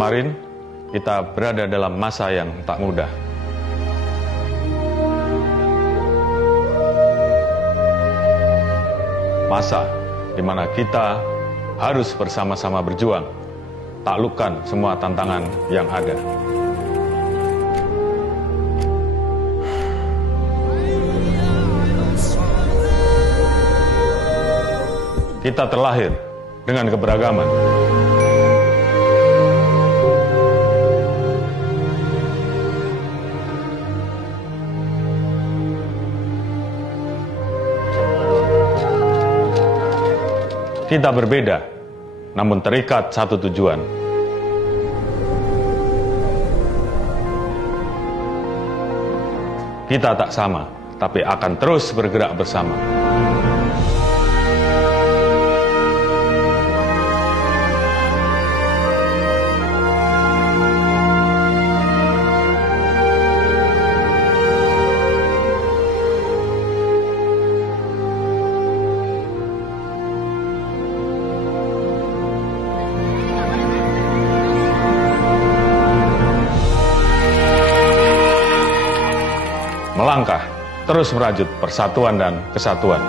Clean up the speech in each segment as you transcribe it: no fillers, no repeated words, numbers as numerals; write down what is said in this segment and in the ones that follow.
kemarin, kita berada dalam masa yang tak mudah. Masa di mana kita harus bersama-sama berjuang, taklukkan semua tantangan yang ada. Kita terlahir dengan keberagaman. Kita berbeda, namun terikat satu tujuan. Kita tak sama, tapi akan terus bergerak bersama. Melangkah, terus merajut persatuan dan kesatuan.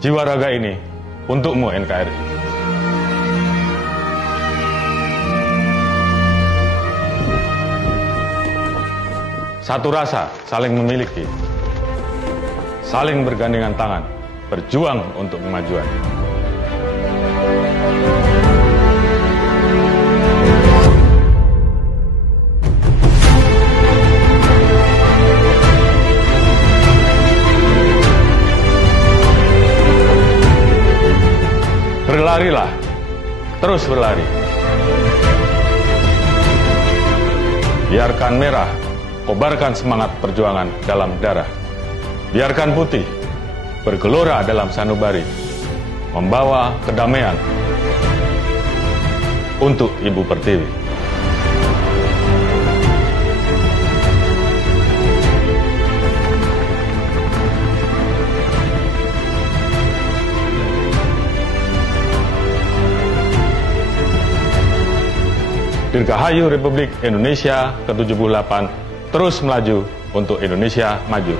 Jiwa raga ini untukmu, NKRI. Satu rasa, saling memiliki, saling bergandengan tangan, berjuang untuk kemajuan. Berlarilah, terus berlari. Biarkan merah, kobarkan semangat perjuangan dalam darah. Biarkan putih, bergelora dalam sanubari, membawa kedamaian untuk Ibu Pertiwi. Dirgahayu Republik Indonesia ke-78 terus melaju untuk Indonesia maju.